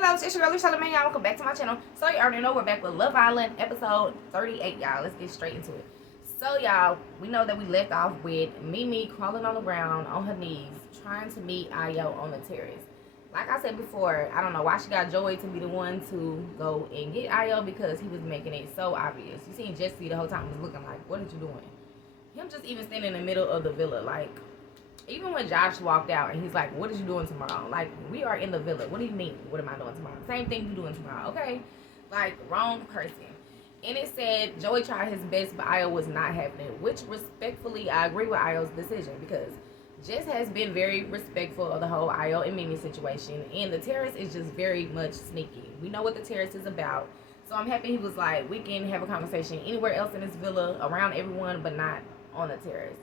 Hello, it's your girl, Mimii Ayo. Welcome back to my channel. So, you already know we're back with Love Island episode 38, y'all. Let's get straight into it. So, y'all, we know that we left off with Mimii crawling on the ground on her knees, trying to meet Ayo on the terrace. Like I said before, I don't know why she got Joey to be the one to go and get Ayo, because he was making it so obvious. You seen Jesse the whole time was looking like, what are you doing? Him just even standing in the middle of the villa, like, even when Josh walked out and he's like, what is you doing tomorrow? Like, we are in the villa. What do you mean, what am I doing tomorrow? Same thing you doing tomorrow, okay? Like, wrong person. And it said Joey tried his best, but Ayo was not having it, which respectfully, I agree with Ayo's decision, because Jess has been very respectful of the whole Ayo and Mimii situation, and the terrace is just very much sneaky. We know what the terrace is about, so I'm happy he was like, we can have a conversation anywhere else in this villa, around everyone, but not on the terrace.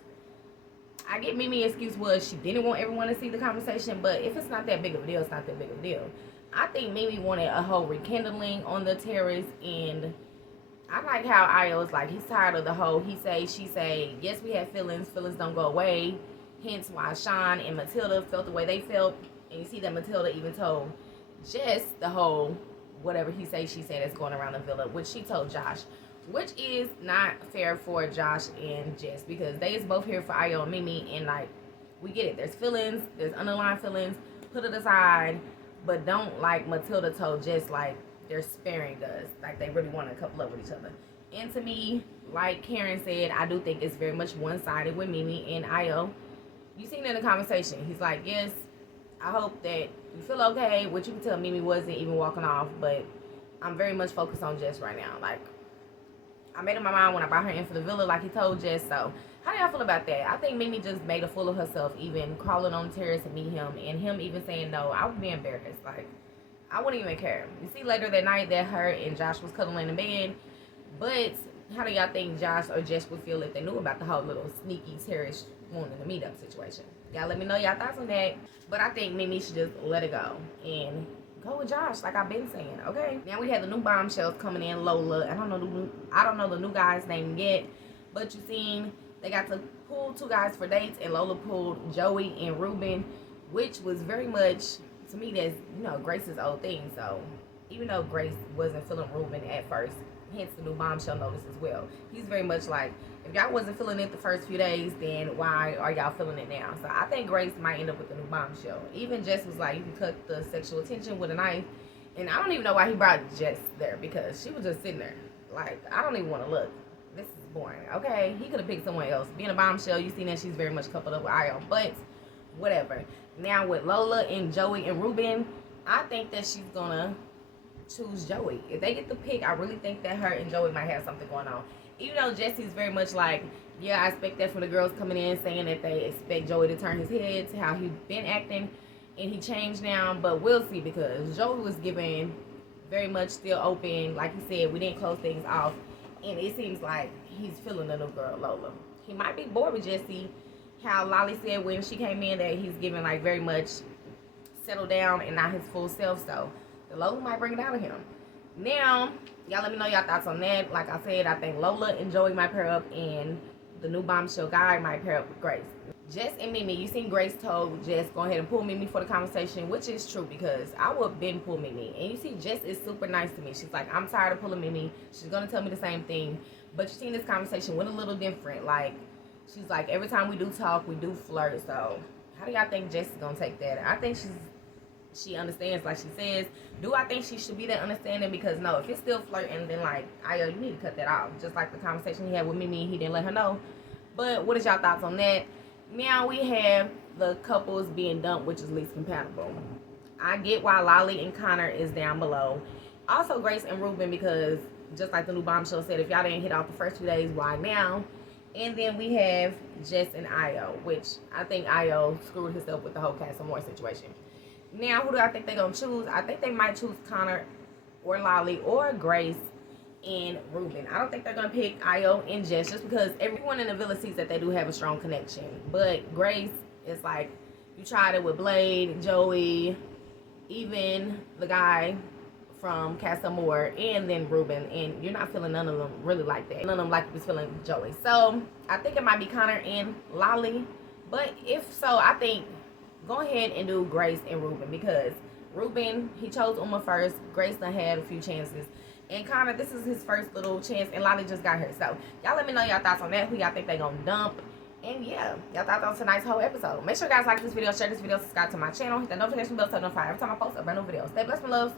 I get Mimi's excuse was she didn't want everyone to see the conversation, but if it's not that big of a deal, it's not that big of a deal. I think Mimii wanted a whole rekindling on the terrace, and I like how Ayo is like, he's tired of the whole he say, she say. Yes, we have feelings. Feelings don't go away. Hence why Sean and Matilda felt the way they felt. And you see that Matilda even told Jess the whole whatever he say, she say that's going around the villa, which she told Josh. Which is not fair for Josh and Jess, because they is both here for Ayo and Mimii, and like, we get it. There's feelings, there's underlying feelings. Put it aside, but don't, like Matilda told Jess, like, they're sparing us. Like, they really want to couple up with each other. And to me, like Karen said, I do think it's very much one-sided with Mimii and Ayo. You seen in the conversation, he's like, yes, I hope that you feel okay, which you can tell Mimii wasn't even walking off, but I'm very much focused on Jess right now. Like, I made up my mind when I brought her in for the villa, like he told Jess. So, how do y'all feel about that? I think Mimii just made a fool of herself, even crawling on the terrace to meet him, and him even saying no. I would be embarrassed. Like, I wouldn't even care. You see later that night that her and Josh was cuddling in bed, but how do y'all think Josh or Jess would feel if they knew about the whole little sneaky terrace wanting to meet up situation? Y'all let me know y'all thoughts on that. But I think Mimii should just let it go and go with Josh, like I've been saying, okay? Now we have the new bombshells coming in, Lola. I don't know the new guy's name yet, but you seen they got to pull two guys for dates, and Lola pulled Joey and Ruben, which was very much, to me, that's, you know, Grace's old thing. So even though Grace wasn't feeling Ruben at first, hence the new bombshell notice as well. He's very much like, if y'all wasn't feeling it the first few days, then why are y'all feeling it now? So I think Grace might end up with the new bombshell. Even Jess was like, you can cut the sexual tension with a knife. And I don't even know why he brought Jess there, because she was just sitting there. Like, I don't even want to look. This is boring, okay? He could have picked someone else. Being a bombshell, you see that she's very much coupled up with Ayo, but whatever. Now with Lola and Joey and Ruben, I think that she's gonna choose Joey. If they get the pick, I really think that her and Joey might have something going on. Even though Jesse's very much like, yeah, I expect that from the girls coming in saying that they expect Joey to turn his head to how he's been acting, and he changed now, but we'll see, because Joey was giving very much still open. Like he said, we didn't close things off, and it seems like he's feeling the new girl, Lola. He might be bored with Jesse. How Lolly said when she came in that he's giving like very much settled down and not his full self, so the Lola might bring it out of him. Now, y'all let me know y'all thoughts on that. Like I said, I think Lola and Joey might pair up, and the new bombshell guy might pair up with Grace. Jess and Mimii, you seen Grace told Jess, go ahead and pull Mimii for the conversation, which is true, because I would been pull Mimii. And you see, Jess is super nice to me. She's like, I'm tired of pulling Mimii. She's going to tell me the same thing. But you seen this conversation went a little different. Like, she's like, every time we do talk, we do flirt. So, how do y'all think Jess is going to take that? I think she understands, like she says. Do I think she should be that understanding? Because no, if it's still flirting, then like, Ayo, you need to cut that off. Just like the conversation he had with Mimii, he didn't let her know. But what is y'all thoughts on that? Now we have the couples being dumped, which is least compatible. I get why Lolly and Connor is down below. Also Grace and Ruben, because just like the new bombshell said, if y'all didn't hit off the first few days, why now? And then we have Jess and Ayo, which I think Ayo screwed herself with the whole Castle Moore situation. Now, who do I think they're going to choose? I think they might choose Connor or Lolly or Grace and Ruben. I don't think they're going to pick Ayo and Jess, just because everyone in the villa sees that they do have a strong connection. But Grace is like, you tried it with Blade, Joey, even the guy from Castle Moore, and then Ruben, and you're not feeling none of them really like that. None of them like you was feeling Joey. So, I think it might be Connor and Lolly. But if so, I think go ahead and do Grace and Ruben, because Ruben, he chose Uma first. Grace done had a few chances. And Connor, this is his first little chance, and Lolly just got her. So, y'all let me know y'all thoughts on that. Who y'all think they gonna dump? And yeah, y'all thoughts on tonight's whole episode. Make sure you guys like this video, share this video, subscribe to my channel, hit the notification bell so you're notified every time I post a brand new video. Stay blessed, my loves.